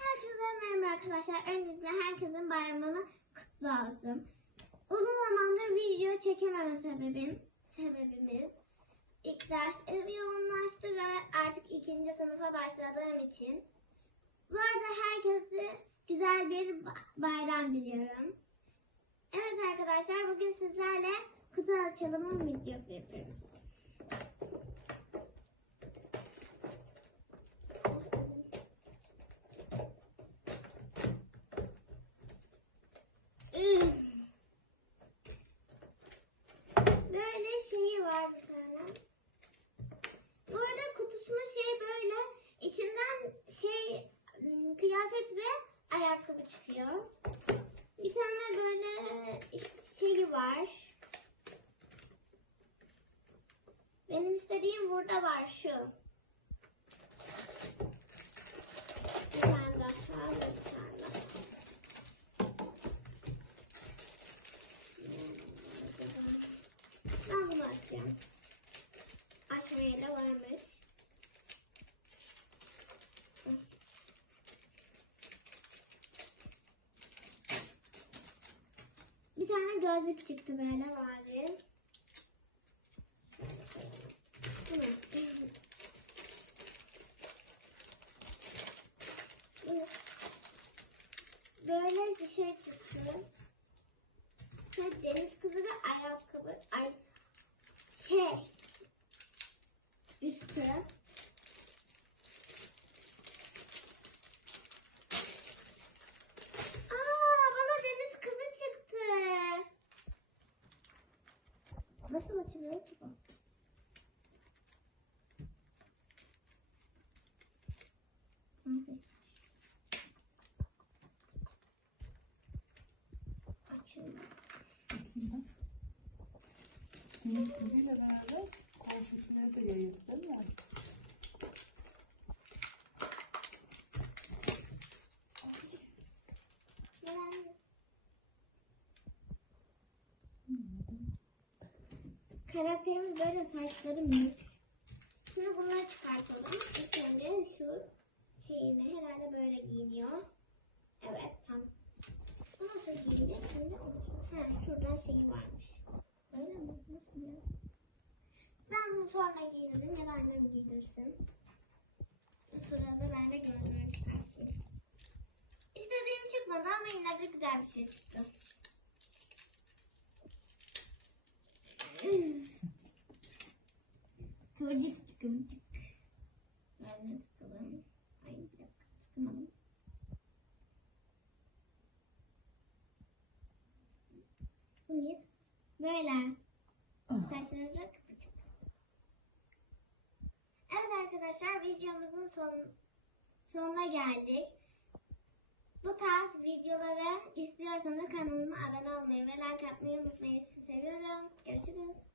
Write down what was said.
Herkese merhaba arkadaşlar. Öncelikle herkesin bayramını kutlu olsun. Uzun zamandır video çekememe sebebim, sebebimiz ilk ders ev yoğunlaştı ve artık ikinci sınıfa başladığım için. Bu arada herkese güzel bir ba- bayram diliyorum. Evet arkadaşlar bugün sizlerle kutu açılımı videosu yapıyoruz. Üf. Böyle şeyi Bu arada kutusunun şey böyle içinden şey kıyafet ve ayakkabı çıkıyor. Bir tane böyle işte şeyi var. Benim istediğim burada var şu. Bir tane daha, bir tane daha. Ben bunu açacağım. Açmaya da varmış. Bir tane gözlük çıktı böyle mavi. Böyle bir şey çıktı. Deniz kızı ve ayakkabı. Ay, şey. Üstü. Aa, bana deniz kızı çıktı. Nasıl açılıyor ki bu? Açılıyor. Kızıyla beraber komşusuna da yayıldı değil mi? Karakterimiz böyle saçları minik. Şimdi bunları çıkartalım. İlk şu şeyini herhalde böyle giyiniyor. Evet tam. Bu nasıl giyindi? Şimdi onu. Ha şuradan şeyi varmış. Öyle mi? Nasıl ya? Ben bunu sonra giydiririm ya da annem giydirsin. Bu sırada ben de gözlerimi çıkarsın. İstediğim çıkmadı ama yine de güzel bir şey çıktı. Kıvırcık tıkımcık. Ben de tıkalım. Ay bir dakika tıkamadım. Bu niye? Böyle. Saçlarınca kıvırcık. Evet arkadaşlar videomuzun son, sonuna geldik. Bu tarz videoları istiyorsanız kanalıma abone olmayı ve like atmayı unutmayın. Sizi seviyorum. Görüşürüz.